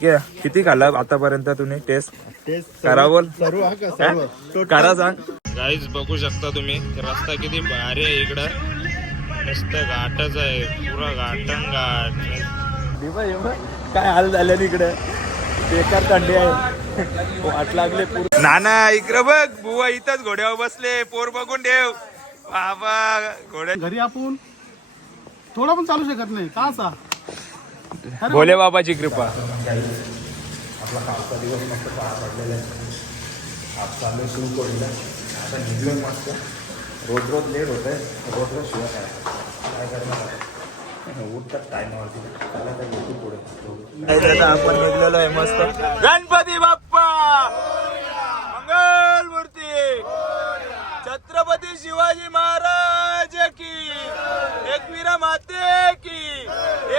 ठीक आहे? किती खाल्ला आतापर्यंत तुम्ही टेस्ट टेस्ट करा सांग. गाईज बघू शकता तुम्ही रस्ता किती भारी आहे इकडं. नुसतं घाटच आहे पुरा घाटन घाट काय हाल झाले इकडे? बेकार थंडी आहे. वाट लागले नाना इकडे बघ. बुवा इथंच घोड्यावर बसले. पोर बघून ठेव. बाबा घोड्या घरी आपण थोडा पण चालू शकत नाही. का असा? भोले बाबाची कृपा. आपला कालचा दिवस मस्त पार पडलेला आहे. आज चालू सुरू करूया. आता निघलोय मस्त. रोज रोज लेट होत आहे. रोज रोज शिवाय काय काय करणार आहे? उठतात टायमावरती त्याला काय येतो पुढे. आपण निघलेलो आहे मस्त. गणपती बाप्पा मंगल मूर्ती छत्रपती शिवाजी महाराज की एकवीरा माते की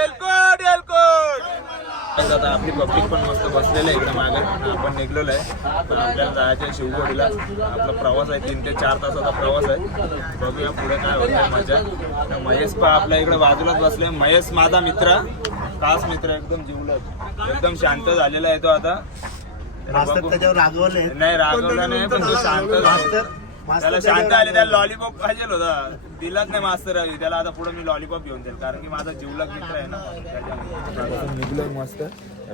एलकोट एलकोट आता आपली पब्लिक पण मस्त बसलेलं आहे इकडे मागे. आपण निघलेलो आहे. पण आपल्याला जायचं आहे शिवगोडीला. आपला प्रवास आहे. तीन ते चार तासाचा प्रवास आहे. बघूया पुढे काय होतंय मजा. आणि महेश पण आपल्या इकडे बाजूलाच बसले महेश माझा मित्र. खास मित्र एकदम जीवलग. एकदम शांत झालेला आहे तो आता. मास्तर त्याच्यावर रागवले. नाही रागवला नाही पण तो शांत झाला. त्याला शांत आले त्याला लॉलीपॉप पाहिजे होता. दिलाच नाही मास्तर. रवी त्याला आता पुढे मी लॉलीपॉप घेऊन देईल कारण की माझा जीवलग मित्र आहे ना. त्याच्यामुळे. मस्त.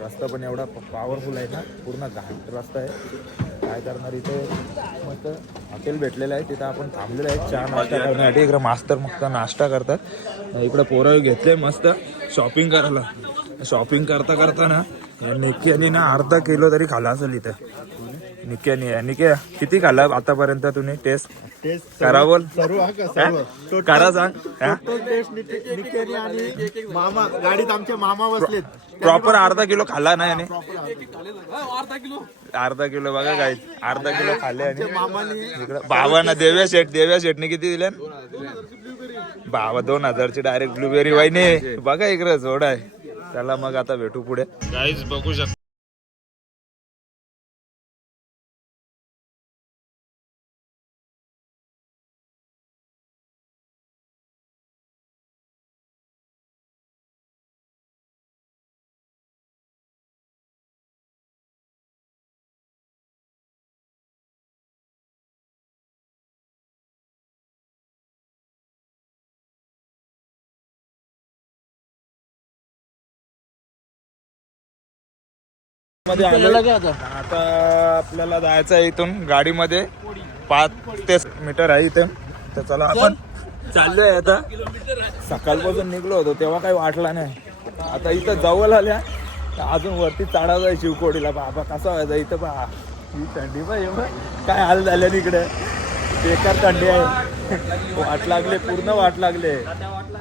रस्ता पण एवढा पॉवरफुल आहे ना पूर्ण घाट रस्ता आहे. काय करणार इथे? मस्त हॉटेल भेटलेलं आहे तिथं आपण थांबलेलं आहे. चहा नाश्ता करण्यासाठी. इकडे मास्तर मस्त नाश्ता करतात. इकडे पोरं घेतले मस्त शॉपिंग करायला. शॉपिंग करता करता ना या निक्यानी ना अर्धा किलो तरी खाला असेल इथं. निक्यानी आहे निक्या किती खाल्ला आतापर्यंत तुम्ही टेस्ट टेस्ट करा बोल हा करा सांग. निके- आणि मामा गाडीत आमचे मामा बसलेत. प्रॉपर अर्धा किलो खाल्ला ना याने अर्धा किलो. बघा काय अर्धा किलो खाल्ले आणि मामानी इकडं बाबांना देव्या शेट देव्या शेटने किती दिले? बाबा दोन हजारची डायरेक्ट ब्लूबेरी वाईने बघा इकडं जोड आहे चला मग आता भेटू पुढे. गाईज बघू शकता. मध्ये आलोय. आता. आपल्याला जायचं आहे इथून गाडीमध्ये. पाच ते मीटर आहे इथे. तर चला आपण चाललोय आता. सकाळपासून निघलो होतो तेव्हा काही वाटला नाही. आता इथं जवळ आल्या. तर अजून वरती चढायचं आहे शिवकोडीला. बाबा कसा व्हायचा इथं पहा. ही थंडी पहा एवढं काय हाल झाले तिकडे बेकार थंडी आहे. वाट लागले पूर्ण वाट लागले.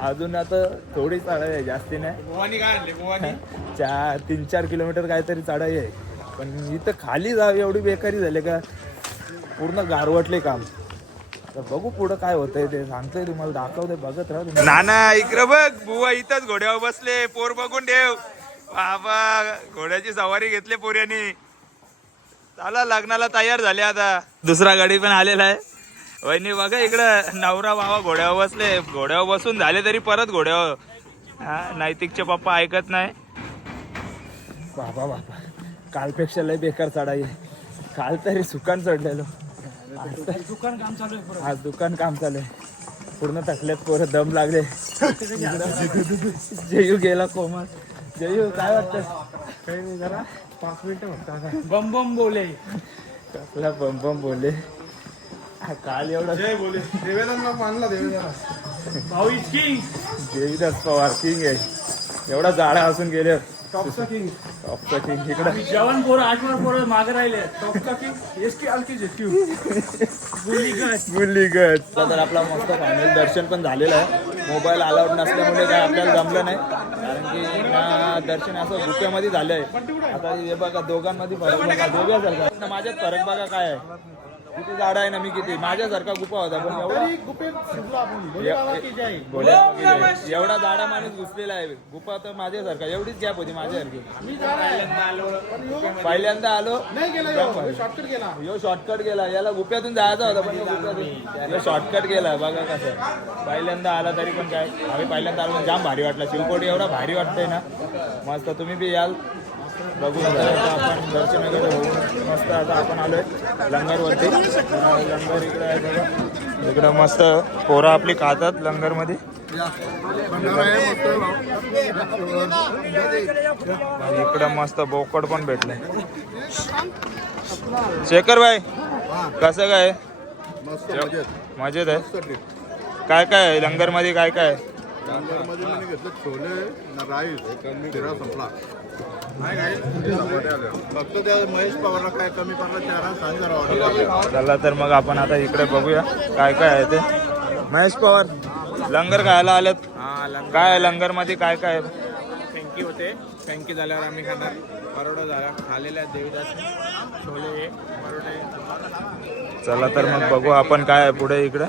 अजून आता थोडी चढाई आहे जास्ती नाही. चार तीन चार किलोमीटर काहीतरी चढाई आहे. पण इथं खाली जावी एवढी बेकारी झाली का पूर्ण गारवटले काम. तर बघू पुढं काय होतंय ते सांगतोय तुम्हाला दाखवतोय बघत राहा नाना इकडे बघ बुवा इथंच घोड्यावर बसले पोर बघून ठेव. बाबा घोड्याची सवारी घेतली पोऱ्यानी. चला लग्नाला तयार झाले आता. दुसरा गाडी पण आलेला आहे. वहिनी बघा इकडं नवरा बाबा घोड्यावर बसले. घोड्यावर बसून झाले तरी परत घोड्यावर. हा नैतिकचे पप्पा ऐकत नाही. बाबा बाबा. कालपेक्षा लय बेकार चढाई. काल तरी सुकान चढलेलो. दुकान काम चालू आहे आज दुकान काम चालू आहे. पूर्ण थकल्यात पोरं दम लागले. जयू गेला कोमात जयू काय वाटतं? काही नाही जरा पाच मिनिटं बम बम बोले. कसला बम बम बोले. काल एवढा बोले. देवेंद्र मानला देवेंद्र देवीदास पवार किंग आहे. एवढा जाडा असून गेले. टॉपचा किंग टॉपचा किंग इकडं जेवण पोरं आठवण पोरं मागे राहिले. टॉपचा किंग एस के अलकी जेक्यू गुल्लीगड तर आपला मस्त फायनल दर्शन पण झालेलं आहे. मोबाईल अलाउड नसल्यामुळे काय आपल्याला जमलं नाही. कारण की ना दर्शन असं गुप्यामध्ये झालं आहे आता हे बघा दोघांमध्ये फरक बघा. माझ्यात फरक बघा काय आहे. किती झाड आहे ना मी किती? माझ्यासारखा गुफा होता पण एवढा गुपे शिरलो आपण. बोले बाबा की जय. भोल्या बाबाची जय. एवढा जाडा माणूस घुसलेला आहे. गुफा तर माझ्यासारखा. एवढीच गॅप होती माझ्यासारखी. मी झाला पहिल्यांदा आलो. नाही गेला ह्यो. शॉर्टकट गेला. यो शॉर्टकट गेला. याला गुप्यातून जायचा होता पण ह्यो गुप्यातून यो शॉर्टकट गेला. बघा कसं पहिल्यांदा आला तरी पण काय? आम्ही पहिल्यांदा आलो पण जाम भारी वाटला. शिवकोटी एवढा भारी वाटतंय ना. मस्त. तुम्ही बी याल. बघू आता आपण दर्शन वगैरे होऊन मस्त आता आपण आलोय लंगरवरती. लंगर इकडे आहे बघा. इकडं मस्त पोरं आपली खातात लंगरमध्ये. इकडं मस्त बोकड पण भेटलंय शेखर भाई कसं काय? मजेत आहे. काय काय आहे? लंगरमध्ये काय काय आहे? मध्ये मी घेतलं छोले राईस. संपला. काय फक्त त्या महेश पवारला काय कमी पडला चार सांग जरा order. चला तर मग आपण आता इकडे बघूया काय काय आहे ते. महेश पवार लंगर खायला आलेत. काय आहे लंगरमध्ये काय काय फँकी होते. फँकी झाल्यावर आम्ही खाणार. परोडा झाला. खालेल्या देवीदास. छोले परोडे चला तर मग बघू आपण काय आहे पुढे इकडे.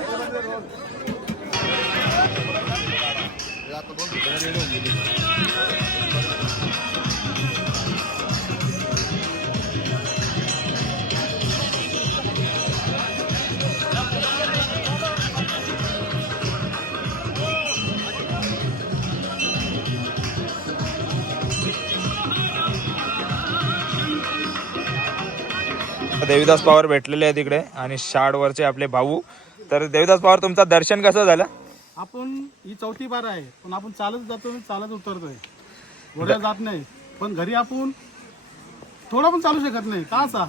देवीदास पवार भेटलेले आहे तिकडे आणि शाडवरचे आपले भाऊ. तर देवीदास पवार तुमचं दर्शन कसं झालं? आपण ही चौथी बार आहे पण आपण चालत जातो चालत उतरतोय. घोड्या जात नाही. पण घरी आपण थोडं पण चालू शकत नाही. का असा?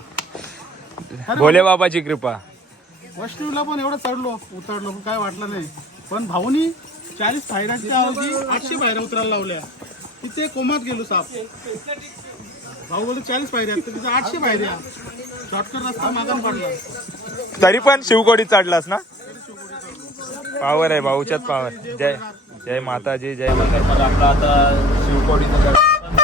भोले बाबाची कृपा. वैष्णवीला पण एवढं चढलो उतरलो काय वाटलं नाही. पण भाऊनी चाळीस पायऱ्यांच्या आठशे पायऱ्या उतरायला लावल्या. तिथे कोमात गेलो साप. भाऊ चाळीस पायऱ्या आहेत, तर तिथे आठशे पायऱ्या शॉर्टकट रस्ता मागान पडला. तरी पण शिवकोडी चढलास ना? पावर आहे भाऊच्यात पावर जय जय माताजी जय माता मग आपला आता शिवकोडीचं दर्शन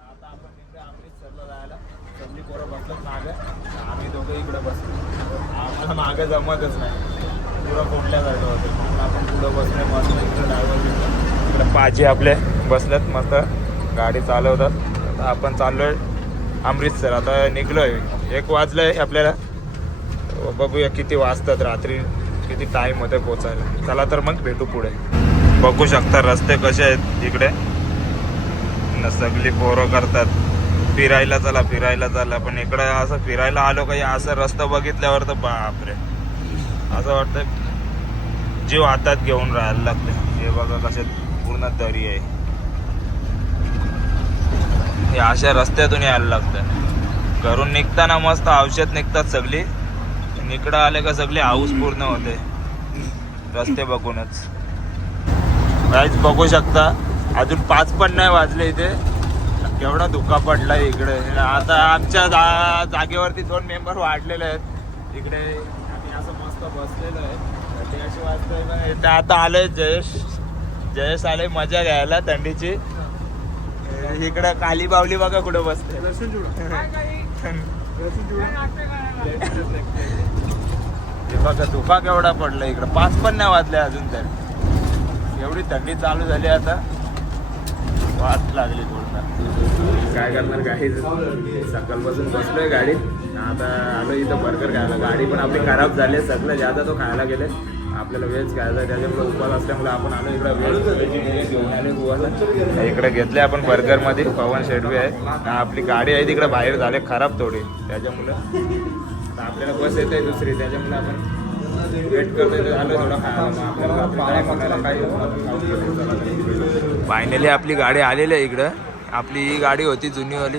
आता आपण निघतोय अमृतसरला जायला सगळी पोरं बसतात मागं. आम्ही दोघं इकडे बसलो. आम्हाला मागं जमतच नाही. पुढं कोंडल्यासारखं होतं? आपण पुढं बसले मस्त इकडे ड्रायव्हर इकडे पाजी आपले बसल्यात मस्त. गाडी चालवतात. आता आपण चाललोय अमृतसर. आता निघलोय. एक वाजलंय आपल्याला. बघूया किती वाजतात रात्री किती टाइम होते पोचायला. चला तर मग भेटू पुढे. बघू शकता रस्ते कसे आहेत इकडे. न सगळी पोरं करतात. फिरायला चला फिरायला चला. पण इकडं असं फिरायला आलो काही असं रस्ता बघितल्यावर तर बापरे. असं वाटतं जीव हातात घेऊन राहायला लागतं हे बघा कसे पूर्ण दरी आहे. हे अशा रस्त्यातून यायला लागतं घरून निघताना मस्त औषध निघतात सगळी. निकडं आले का सगळे हाऊस पूर्ण होते. रस्ते बघूनच. काहीच बघू शकता. अजून पाच पण नाही वाजले इथे. केवढा धुका पडला इकडे. आता आमच्या जा जागेवरती दोन मेंबर वाढलेले आहेत. इकडे आम्ही असं मस्त बसलेलो आहे. ते अशी वाजतोय ना. इथे आता आले जयेश. जयेश आले मजा घ्यायला थंडीची. इकडं काली बावली बघा कुठं बसते. हे बघा धुका केवढा पडला इकडं. पाच पण नाही वाजले अजून तर. एवढी थंडी चालू झाली आता. वाट लागली पूर्ण. काय करणार काही सकाळपासून बसलोय गाडीत. आता आलो इथं बर्गर खायला. गाडी पण आपली खराब झाली सगळं ज्यादा तो खायला गेले. आपल्याला वेज खायचा आहे त्याच्यामुळे उपवास असल्यामुळे आपण आलो इकडे. वेळ घेऊन आले गोवाला इकडे घेतले आपण बर्गरमध्ये पवन शेडवी आहे. आपली गाडी आहे तिकडे बाहेर झाले खराब थोडी. त्याच्यामुळं आपल्याला बस येते दुसरी त्याच्यामुळे आपण वेट फायनली आपली गाडी आलेली आहे इकडं. आपली ही गाडी होती जुनीवाली.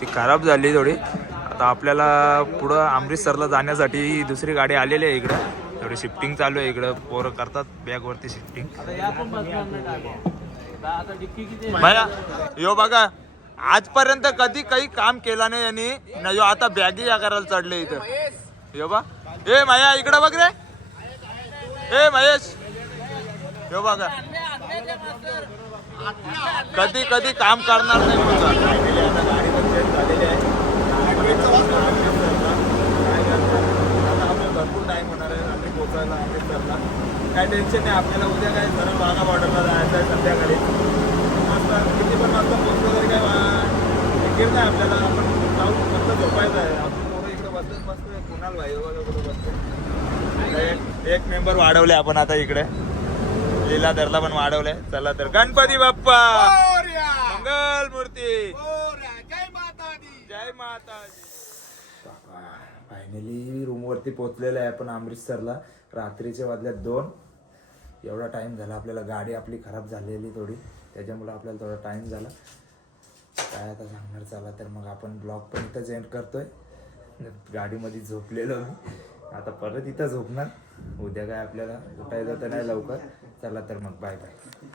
ती खराब झाली थोडी. आता आपल्याला पुढं अमृतसरला जाण्यासाठी ही दुसरी गाडी आलेली आहे इकडं. थोडी शिफ्टिंग चालू आहे इकडं. पोरं करतात बॅगवरती शिफ्टिंग आता यो बघा आजपर्यंत कधी काही काम केला नाही यांनी. नाही यो आता बॅगी या करायला चढले इथं. यो बा. ए माया इकडं बघ रे. ए महेश. यो बघा. कधी कधी काम करणार नाही मुलगा. Finally आता गाडी पण change झालेली आहे. आता आपल्याला भरपूर टाइम होणार आहे रात्री पोहोचायला अमृतसरला काय टेन्शन नाही आपल्याला उद्या काय सरळ वाघा बॉर्डरला जायचं आहे संध्याकाळी. वाजता किती पण वाजता पोहोचलो तरी काय गिर नाही आपल्याला. आपण जाऊन फक्त झोपायचं आहे. आपण पोरं इकडे बसत बसतोय कुणाल भाई वगैरे कुठं बसतोय? एक- एक मेंबर वाढवले आपण आता इकडे. लीलाधरला पण वाढवले. चला तर. गणपती बाप्पा! मंगल मूर्ती जय माता दी! जय माता फायनली रूमवरती पोचलेलं आहे आपण अमृतसरला रात्रीचे वाजल्यात दोन. एवढा टाईम झाला आपल्याला. गाडी आपली खराब झालेली थोडी. त्याच्यामुळे आपल्याला थोडा टाईम झाला. काय आता सांगणार? चला तर मग आपण ब्लॉग पण इथंच एंड करतोय. गाडीमध्ये झोपलेलो मी. आता परत इथं झोपणार. उद्या काय आपल्याला उठायचं तर नाही लवकर. चला तर मग बाय बाय